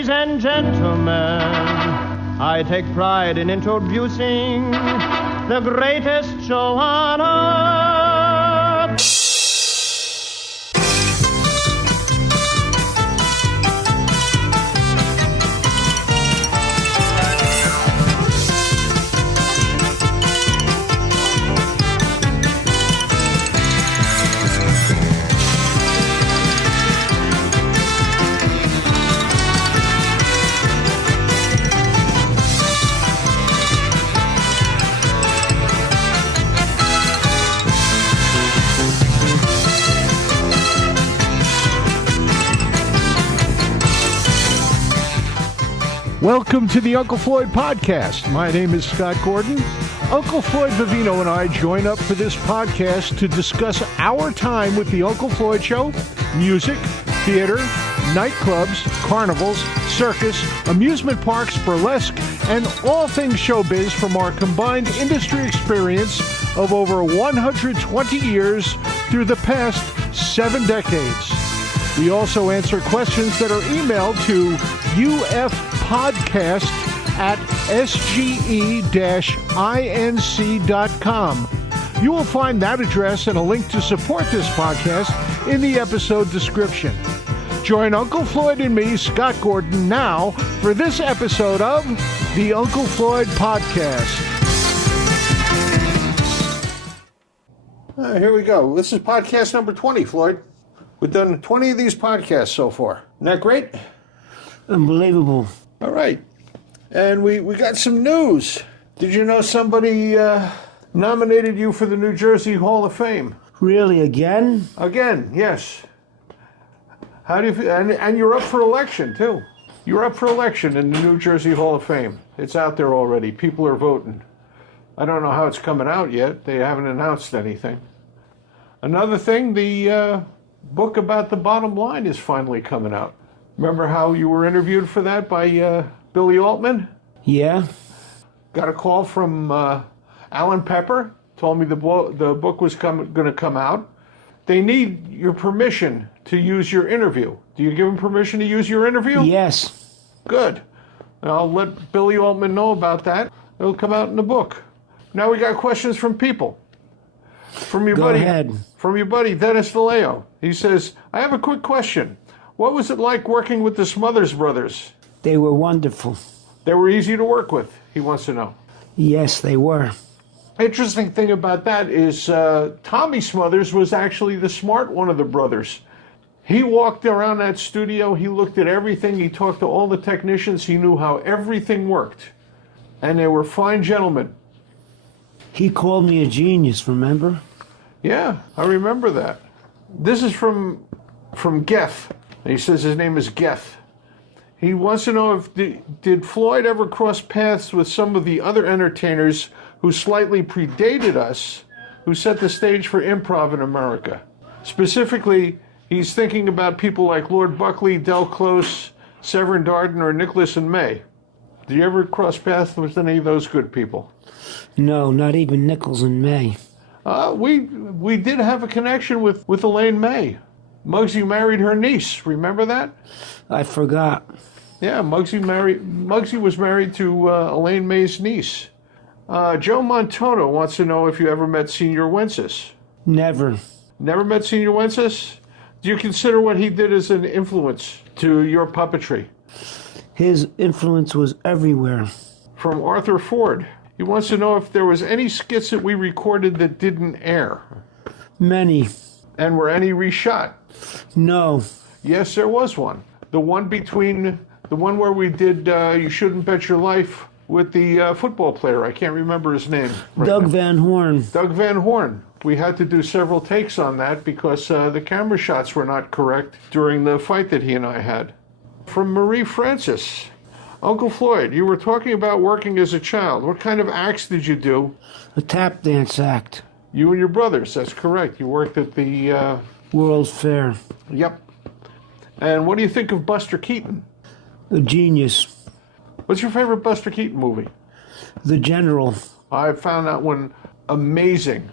Ladies and gentlemen, I take pride in introducing the greatest show on earth. Welcome to the Uncle Floyd podcast. My name is Scott Gordon. Uncle Floyd Vivino and I join up for this podcast to discuss our time with the Uncle Floyd Show, music, theater, nightclubs, carnivals, circus, amusement parks, burlesque, and all things showbiz from our combined industry experience of over 120 years through the past 7 decades. We also answer questions that are emailed to ufpodcast@sge-inc.com. You will find that address and a link to support this podcast in the episode description. Join Uncle Floyd and me, Scott Gordon, now for this episode of the Uncle Floyd Podcast. Here we go. This is podcast number 20, Floyd. We've done 20 of these podcasts so far. Isn't that great? Unbelievable. All right. And we got some news. Did you know somebody nominated you for the New Jersey Hall of Fame? Really, again? Again, yes. How do you feel? And you're up for election, too. You're up for election in the New Jersey Hall of Fame. It's out there already. People are voting. I don't know how it's coming out yet. They haven't announced anything. Another thing, the book about the bottom line is finally coming out. Remember how you were interviewed for that by Billy Altman? Yeah. Got a call from Alan Pepper. Told me the book was going to come out. They need your permission to use your interview. Do you give them permission to use your interview? Yes. Good. I'll let Billy Altman know about that. It'll come out in the book. Now we got questions from people. From your Go buddy. ahead. From your buddy Dennis Vallejo. He says, I have a quick question. What was it like working with the Smothers Brothers? They were wonderful. They were easy to work with, he wants to know. Yes, they were. Interesting thing about that is Tommy Smothers was actually the smart one of the brothers. He walked around that studio, he looked at everything, he talked to all the technicians, he knew how everything worked. And they were fine gentlemen. He called me a genius, remember? Yeah, I remember that. This is from Geff. He says his name is Geff. He wants to know if did Floyd ever cross paths with some of the other entertainers who slightly predated us, who set the stage for improv in America. Specifically, he's thinking about people like Lord Buckley, Del Close, Severin Darden, or Nicholas and May. Did you ever cross paths with any of those good people? No, not even Nichols and May. We did have a connection with Elaine May. Muggsy married her niece. Remember that? I forgot. Yeah, Muggsy was married to Elaine May's niece. Joe Montano wants to know if you ever met Senior Wences. Never. Never met Senior Wences? Do you consider what he did as an influence to your puppetry? His influence was everywhere. From Arthur Ford. He wants to know if there was any skits that we recorded that didn't air. Many. And were any reshot? No. Yes, there was one. The one where we did You Shouldn't Bet Your Life with the football player. I can't remember his name. Doug Van Horn. Doug Van Horn. We had to do several takes on that because the camera shots were not correct during the fight that he and I had. From Marie Francis. Uncle Floyd, you were talking about working as a child. What kind of acts did you do? A tap dance act. You and your brothers, that's correct. You worked at the... World's Fair. Yep. And what do you think of Buster Keaton? A genius. What's your favorite Buster Keaton movie? The General. I found that one amazing.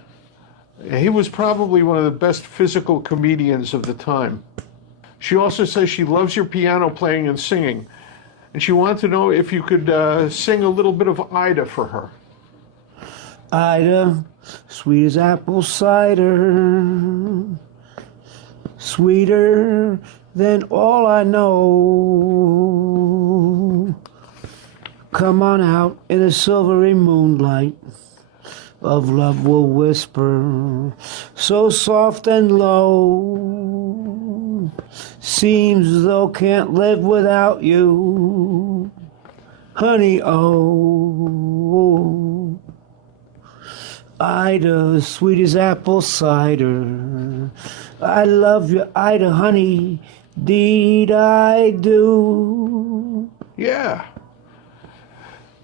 He was probably one of the best physical comedians of the time. She also says she loves your piano playing and singing. And she wanted to know if you could sing a little bit of Ida for her. Ida, sweet as apple cider, sweeter than all I know. Come on out in the silvery moonlight, of love will whisper, so soft and low. Seems as though can't live without you, honey, oh. Ida, sweet as apple cider, I love you, Ida, honey, deed I do. Yeah.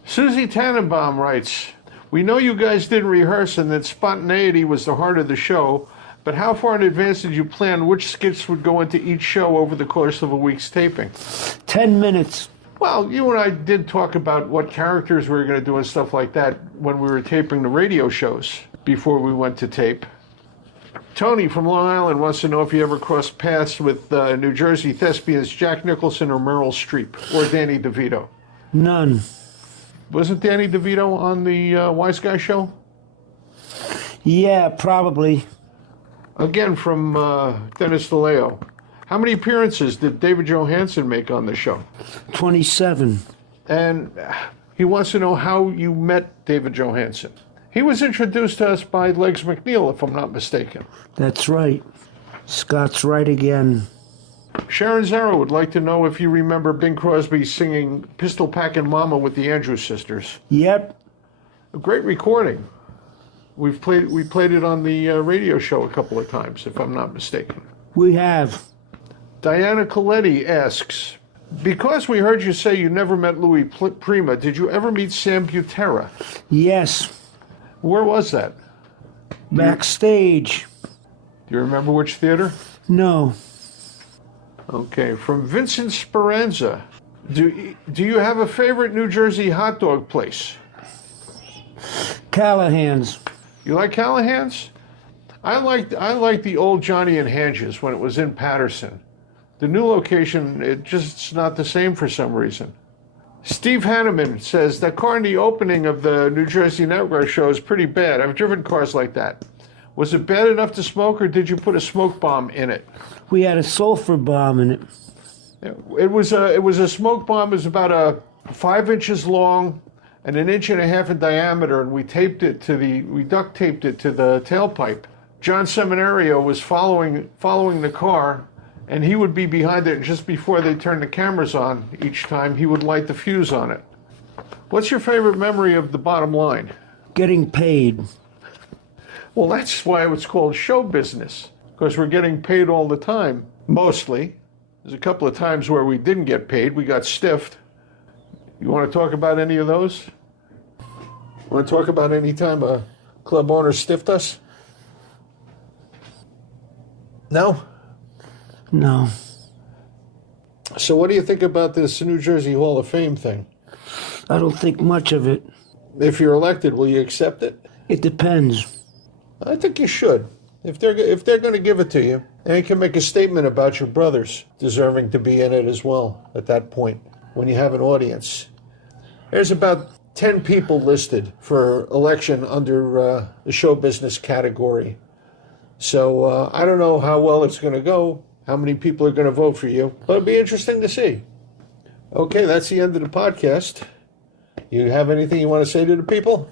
Susie Tannenbaum writes, we know you guys didn't rehearse and that spontaneity was the heart of the show, but how far in advance did you plan which skits would go into each show over the course of a week's taping? 10 minutes. Well, you and I did talk about what characters we were going to do and stuff like that when we were taping the radio shows before we went to tape. Tony from Long Island wants to know if you ever crossed paths with New Jersey thespians Jack Nicholson or Meryl Streep or Danny DeVito. None. Wasn't Danny DeVito on the Wise Guy show? Yeah, probably. Again from Dennis DeLeo. How many appearances did David Johansen make on the show? 27. And he wants to know how you met David Johansen. He was introduced to us by Legs McNeil, if I'm not mistaken. That's right. Scott's right again. Sharon Zara would like to know if you remember Bing Crosby singing Pistol Packin' Mama with the Andrews Sisters. Yep. A great recording. We played it on the radio show a couple of times, if I'm not mistaken. We have. Diana Coletti asks, because we heard you say you never met Louis Prima, did you ever meet Sam Butera? Yes. Where was that? Backstage. Do you remember which theater? No. Okay, from Vincent Speranza. Do you have a favorite New Jersey hot dog place? Callahan's. You like Callahan's? I liked the old Johnny and Hanges when it was in Patterson. The new location, it's not the same for some reason. Steve Hanneman says that car in the opening of the New Jersey Network show is pretty bad. I've driven cars like that. Was it bad enough to smoke, or did you put a smoke bomb in it? We had a sulfur bomb in it. It was a smoke bomb. It was about 5 inches long and 1.5 inches in diameter, and we duct taped it to the tailpipe. John Seminario was following the car, and he would be behind it. Just before they turned the cameras on each time, he would light the fuse on it. What's your favorite memory of the bottom line? Getting paid. Well, that's why it's called show business, because we're getting paid all the time, mostly. There's a couple of times where we didn't get paid. We got stiffed. You want to talk about any of those? Want to talk about any time a club owner stiffed us? No? No. So what do you think about this New Jersey Hall of Fame thing? I don't think much of it. If you're elected, will you accept it? It depends. I think you should. If they're going to give it to you, and you can make a statement about your brothers deserving to be in it as well at that point when you have an audience. There's about 10 people listed for election under the show business category. So I don't know how well it's going to go, how many people are going to vote for you, but it'll be interesting to see. Okay, that's the end of the podcast. You have anything you want to say to the people?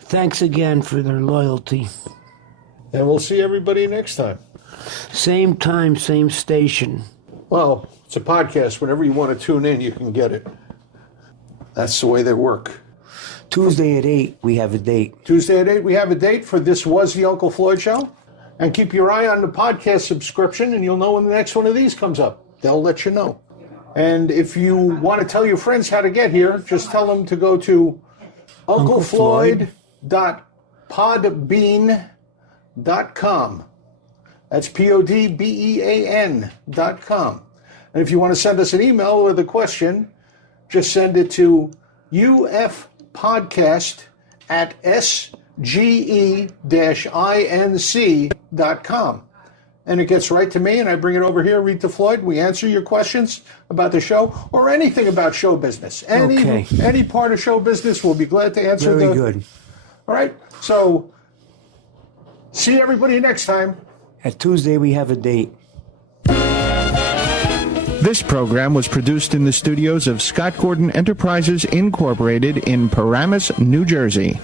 Thanks again for their loyalty. And we'll see everybody next time. Same time, same station. Well, it's a podcast. Whenever you want to tune in, you can get it. That's the way they work. Tuesday at 8, we have a date. Tuesday at 8, we have a date for This Was the Uncle Floyd Show. And keep your eye on the podcast subscription, and you'll know when the next one of these comes up. They'll let you know. And if you want to tell your friends how to get here, just tell them to go to unclefloyd.podbean.com. That's PODBEAN.com. And if you want to send us an email with a question, just send it to ufpodcast@sge-inc.com. and it gets right to me, and I bring it over here, read to Floyd. We answer your questions about the show or anything about show business. Any part of show business, we'll be glad to answer. Very good. All right. So, see everybody next time. At Tuesday, we have a date. This program was produced in the studios of Scott Gordon Enterprises, Incorporated in Paramus, New Jersey.